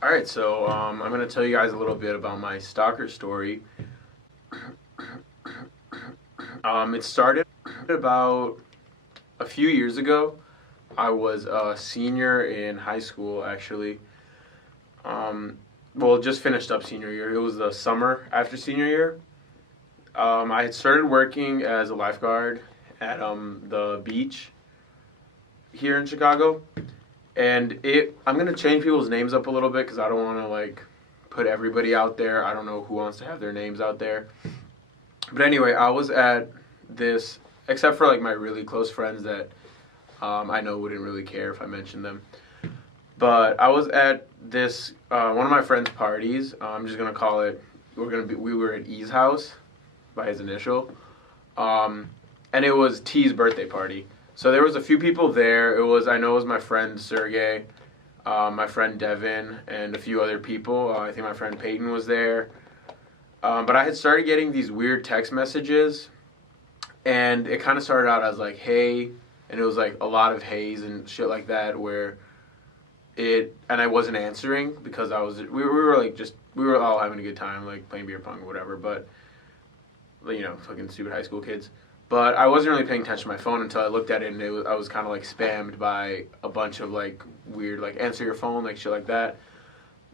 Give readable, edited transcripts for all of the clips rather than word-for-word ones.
All right, so I'm going to tell you guys a little bit about my stalker story. It started about a few years ago. I was a senior in high school, actually. Um, well, just finished up senior year. It was the summer after senior year. I had started working as a lifeguard at the beach here in Chicago, and I'm gonna change people's names up a little bit because I don't want to like put everybody out there. I don't know who wants to have their names out there. But anyway, I was at this, except for like my really close friends that I know wouldn't really care if I mentioned them. But I was at this one of my friend's parties. I'm just gonna call it. We were at E's house by his initial, um, and it was T's birthday party. So there was a few people there. I know it was my friend Sergey, my friend Devin, and a few other people. I think my friend Peyton was there. But I had started getting these weird text messages, and it kind of started out as like, hey, and it was like a lot of heys and shit like that, and I wasn't answering because we were all having a good time, like playing beer pong or whatever, but, fucking stupid high school kids. But I wasn't really paying attention to my phone until I looked at it, and I was kind of like spammed by a bunch of like weird, like answer your phone, like shit like that.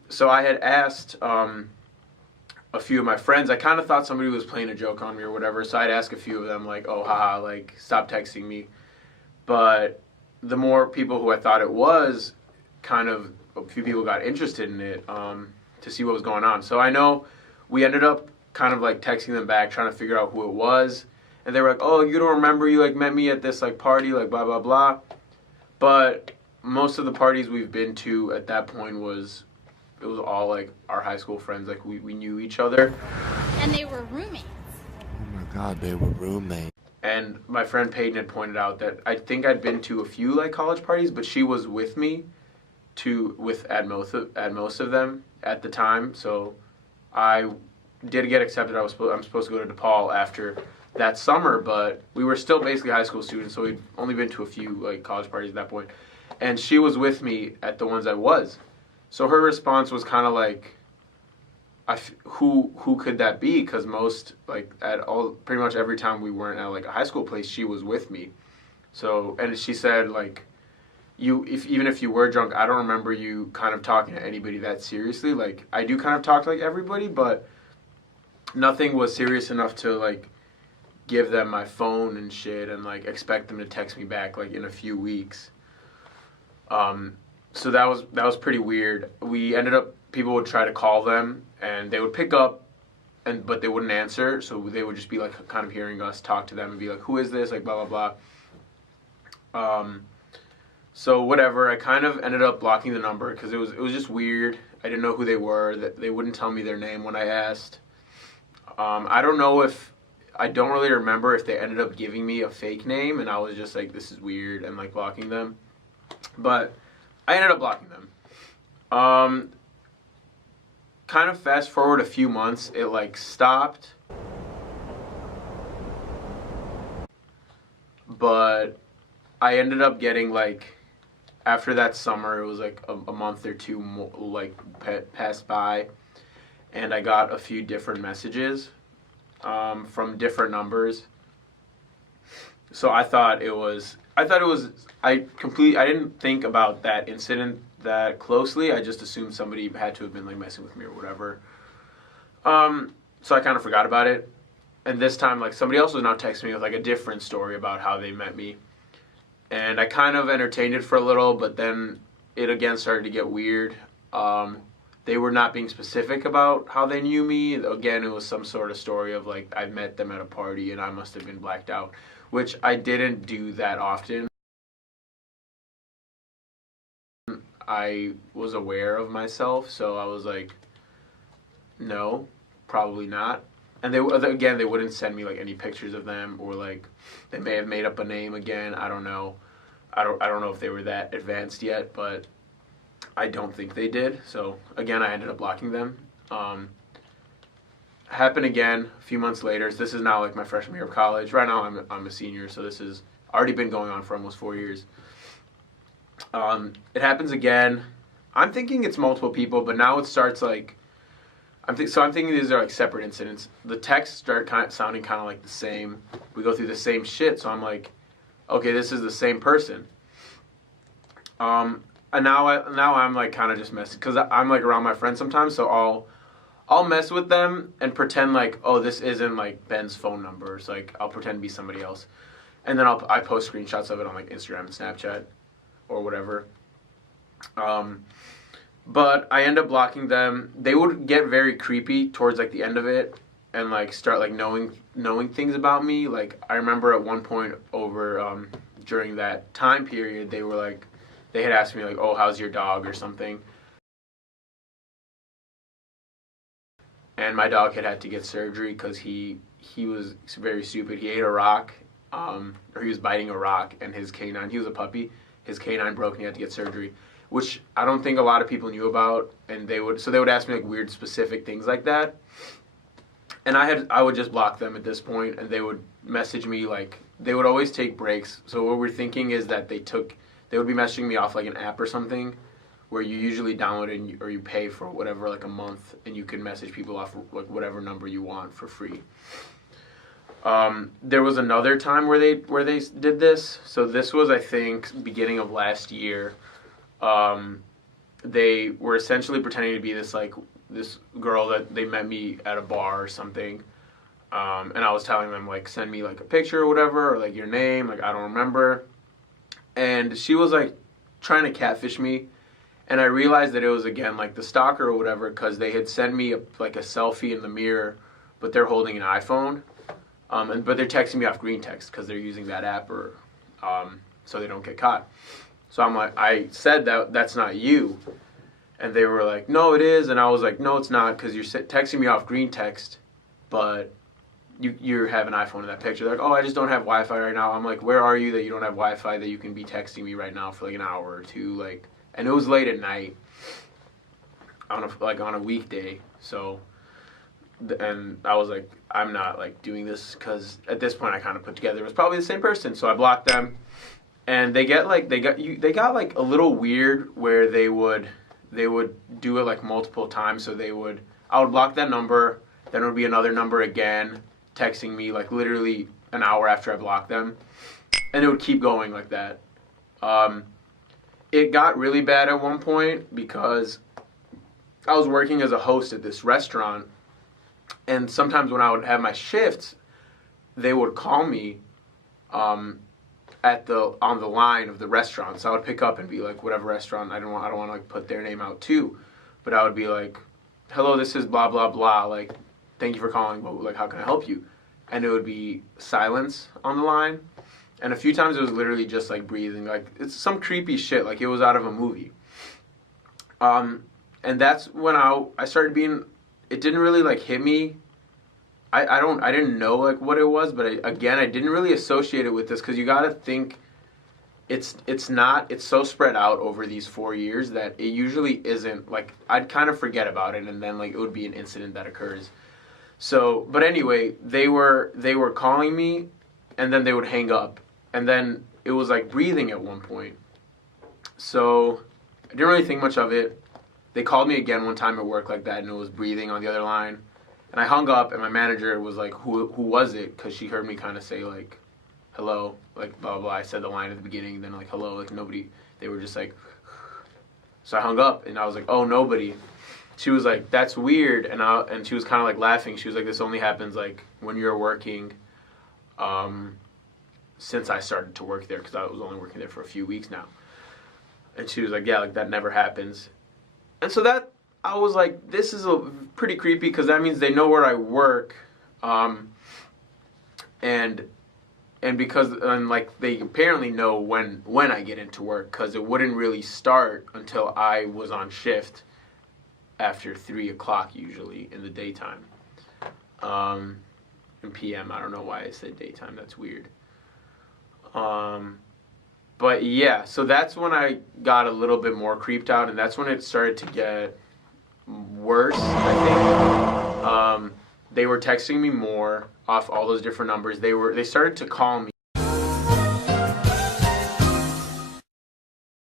So I had asked, a few of my friends. I kind of thought somebody was playing a joke on me or whatever, so I'd ask a few of them like, "Oh, haha, like stop texting me." But the more people who I thought it was, kind of a few people got interested in it to see what was going on. So I know we ended up kind of like texting them back, trying to figure out who it was, and they were like, "Oh, you don't remember? You like met me at this like party, like blah blah blah." But most of the parties we've been to at that point it was all like our high school friends, like we knew each other. And they were roommates. Oh my god, they were roommates. And my friend Peyton had pointed out that I think I'd been to a few like college parties, but she was with me at most of them at the time. So I did get accepted. I'm supposed to go to DePaul after that summer, but we were still basically high school students, so we'd only been to a few like college parties at that point. And she was with me at the ones I was. So her response was kind of like, who could that be? Because most like at all pretty much every time we weren't at like a high school place, she was with me. So and she said like, even if you were drunk, I don't remember you kind of talking to anybody that seriously. Like I do kind of talk to like everybody, but nothing was serious enough to like give them my phone and shit and like expect them to text me back like in a few weeks. So that was pretty weird. We ended up people would try to call them and they would pick up but they wouldn't answer, so they would just be like kind of hearing us talk to them and be like, "Who is this?" like blah blah blah. So whatever, I kind of ended up blocking the number because it was just weird. I didn't know who they were. That they wouldn't tell me their name when I asked. I don't know if I don't really remember if they ended up giving me a fake name and I was just like, this is weird, and like blocking them. But I ended up blocking them. Kind of fast forward a few months, it like stopped. But I ended up getting like after that summer, it was like a month or two more, like passed by, and I got a few different messages from different numbers. So I didn't think about that incident that closely. I just assumed somebody had to have been like messing with me or whatever. So I kind of forgot about it. And this time, like somebody else was now texting me with like a different story about how they met me. And I kind of entertained it for a little, but then it again started to get weird. They were not being specific about how they knew me. Again, it was some sort of story of like I met them at a party and I must have been blacked out, which I didn't do that often. I was aware of myself, so I was like, no, probably not. And they wouldn't send me like any pictures of them, or like they may have made up a name again. I don't know. I don't know if they were that advanced yet, but I don't think they did. So again, I ended up blocking them. Happened again a few months later. So this is now like my freshman year of college. Right now I'm a senior, so this has already been going on for almost 4 years. It happens again. I'm thinking it's multiple people, but now it starts like I'm thinking these are like separate incidents. The texts start sounding kind of like the same. We go through the same shit, so I'm like, okay, this is the same person. And now I'm like kind of just messing because I'm like around my friends sometimes, so I'll mess with them and pretend like, oh, this isn't like Ben's phone number. It's like I'll pretend to be somebody else, and then I post screenshots of it on like Instagram and Snapchat or whatever. But I end up blocking them. They would get very creepy towards like the end of it and like start like knowing things about me. Like I remember at one point over during that time period, they had asked me like, "Oh, how's your dog?" or something. And my dog had to get surgery because he was very stupid. He ate a rock, or he was biting a rock, and his canine. He was a puppy. His canine broke, and he had to get surgery, which I don't think a lot of people knew about. And they would ask me like weird specific things like that, and I would just block them at this point, and they would message me like they would always take breaks. So what we're thinking is that they would be messaging me off like an app or something, where you usually download it or you pay for whatever like a month, and you can message people off like whatever number you want for free. There was another time where they did this. So this was, I think, beginning of last year. They were essentially pretending to be this girl that they met me at a bar or something. And I was telling them like, send me like a picture or whatever, or like your name, like I don't remember. And she was like trying to catfish me. And I realized that it was again like the stalker or whatever, because they had sent me like a selfie in the mirror, but they're holding an iPhone. But they're texting me off green text because they're using that app so they don't get caught. So I'm like, I said that's not you, and they were like, no, it is, and I was like, no, it's not, because you're texting me off green text, but you have an iPhone in that picture. They're like, oh, I just don't have Wi-Fi right now. I'm like, where are you that you don't have Wi-Fi that you can be texting me right now for like an hour or two, like, and it was late at night on a weekday, so. And I was like, I'm not like doing this, because at this point I kind of put together it was probably the same person, so I blocked them. And they got like a little weird where they would do it like multiple times. So I would block that number, then it would be another number again texting me like literally an hour after I blocked them, and it would keep going like that. It got really bad at one point because I was working as a host at this restaurant. And sometimes when I would have my shifts, they would call me on the line of the restaurant. So I would pick up and be like, whatever restaurant. I don't want to like put their name out too, but I would be like, hello, this is blah blah blah. Like, thank you for calling. But like, how can I help you? And it would be silence on the line. And a few times it was literally just like breathing. Like it's some creepy shit. Like it was out of a movie. And that's when I started being. It didn't really like hit me. I didn't know like what it was, but I didn't really associate it with this, because you got to think it's so spread out over these 4 years that it usually isn't like, I'd kind of forget about it, and then like it would be an incident that occurs. So, but anyway, they were calling me, and then they would hang up, and then it was like breathing at one point. So I didn't really think much of it. They called me again one time at work like that, and it was breathing on the other line. And I hung up, and my manager was like, who was it? Because she heard me kind of say, like, hello, like, blah, blah. I said the line at the beginning, then, like, hello, like, nobody. They were just like, so I hung up, and I was like, oh, nobody. She was like, that's weird. And she was kind of, like, laughing. She was like, this only happens, like, when you're working, since I started to work there, because I was only working there for a few weeks now. And she was like, yeah, like, that never happens. And so that, I was like, this is pretty creepy, because that means they know where I work, and because like they apparently know when I get into work, because it wouldn't really start until I was on shift after 3 o'clock usually in the daytime, and PM. I don't know why I said daytime. That's weird. But yeah, so that's when I got a little bit more creeped out, and that's when it started to get worse, I think. They were texting me more off all those different numbers. They started to call me